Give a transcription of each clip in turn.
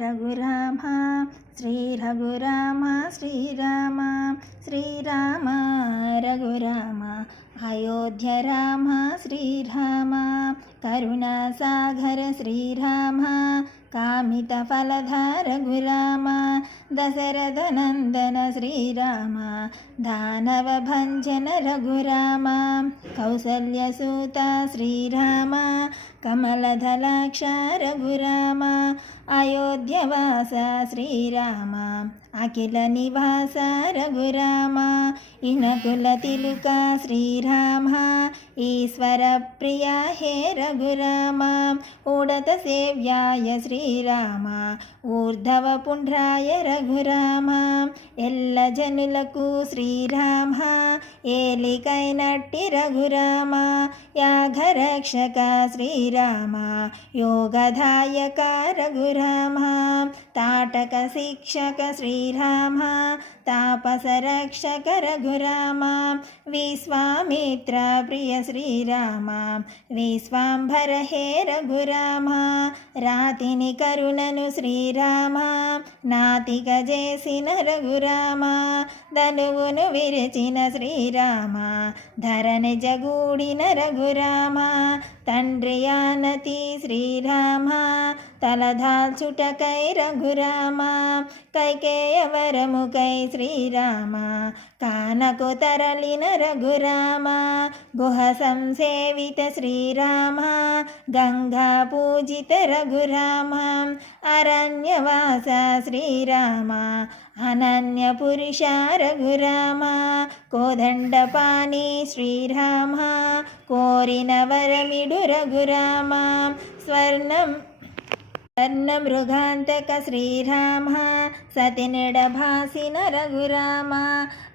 రఘురామ శ్రీ రఘురామ శ్రీరామ శ్రీరామ రఘురామ అయోధ్య రామ శ్రీరామ కరుణాసాగర శ్రీరామ కామిత ఫలధార రఘురామ దశరథ నందన శ్రీరామ దానవ భంజన రఘురామ కౌసల్యసూత శ్రీరామ కమలదలాక్ష రఘురామ అయోధ్యవాస శ్రీరామ అఖిల నివాస రఘురామ ఇనకుల తిలుక శ్రీరామ ఈశ్వర ప్రియ హే రఘురామ ఉడత సేవ్యాయ శ్రీరామ ఊర్ధవ పుండ్రాయ రఘురామ ఎల్ల జనులకు శ్రీరామ ఏలికైనట్టి రఘురామ యాఘరక్షక శ్రీరామ యోగదాయక రఘురామ తాటక శిక్షక శ్రీరామ తాపస రక్షక రఘురామ విశ్వామిత్ర ప్రియ శ్రీరామ విశ్వాంభర హే రఘురామ రాతిని కరుణను శ్రీరామ నాతిక చేసిన రఘురామ ధనువును విరచిన శ్రీరామ ధరణి జగూడిన రఘురామ తండ్రి ఆనతి శ్రీరామ తలదాల్చుటకై రఘురామ కైకేయవరముకై శ్రీరామ కానకు తరలిన రఘురామ గుహ సంసేవిత శ్రీరామ గంగా పూజిత రఘురామ అరణ్యవాస శ్రీరామ అనన్య పురుష రఘురామ కోదండపాణి శ్రీరామ కోరిన వరమిడు రఘురామ స్వర్ణ మృగాంతక శ్రీరామ సతినిడభాసిన రఘురామ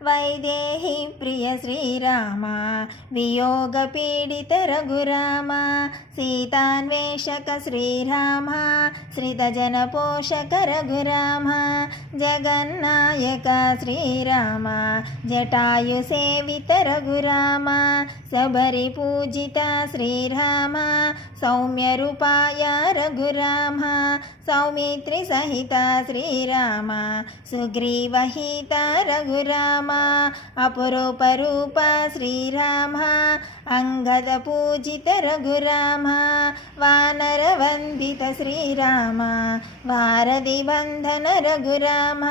వైదేహి ప్రియ శ్రీరామ వియోగ పీడిత రఘురామ సీతాన్వేషక శ్రీరామ శ్రితజన పోషక రఘురామ జగన్నాయక శ్రీరామ జటాయు సేవిత రఘురామ శబరి పూజిత శ్రీరామ సౌమ్య రూపాయ రఘురామ సౌమిత్రి సహిత శ్రీరామ సుగ్రీవహిత రఘురామ అపురూప రూప శ్రీరామ అంగద పూజిత రఘురామ వానర వందిత శ్రీరామ వారధి బంధన రఘురామ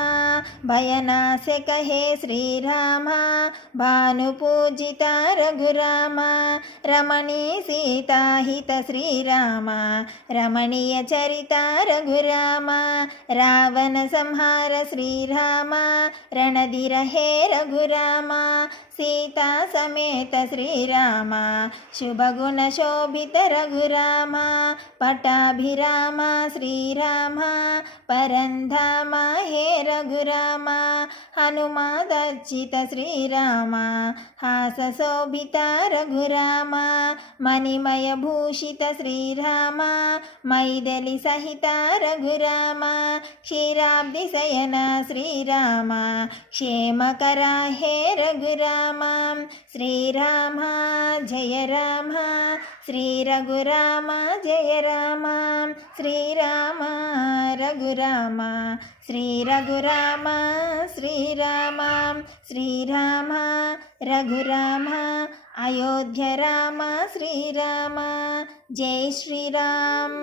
భయనాశక హే శ్రీరామ భాను పూజిత రఘురామ రమణీ సీతాహిత శ్రీరామ రమణీయ చరిత రఘురామ రావణ సంహార శ్రీరామ రణధీర హే రఘురామ సీతా సమేత శ్రీరామ శుభగుణ శోభిత రఘురామ పటాభిరామ శ్రీరామ పరంధామ హే రఘురామ హనుమాదర్చిత శ్రీరామ హాస శోభిత రఘురామ మణిమయ భూషిత శ్రీరామ మైదలి సహిత రఘురామ క్షీరాబ్ది శయన శ్రీరామ క్షేమకర హే రఘురామ శ్రీరామ జయ రామ శ్రీ రఘురామ జయ రామ శ్రీరామ రఘురామ శ్రీ రఘురామ శ్రీరామ శ్రీరామ రఘురామ అయోధ్య రామ శ్రీరామ జై శ్రీరామ్.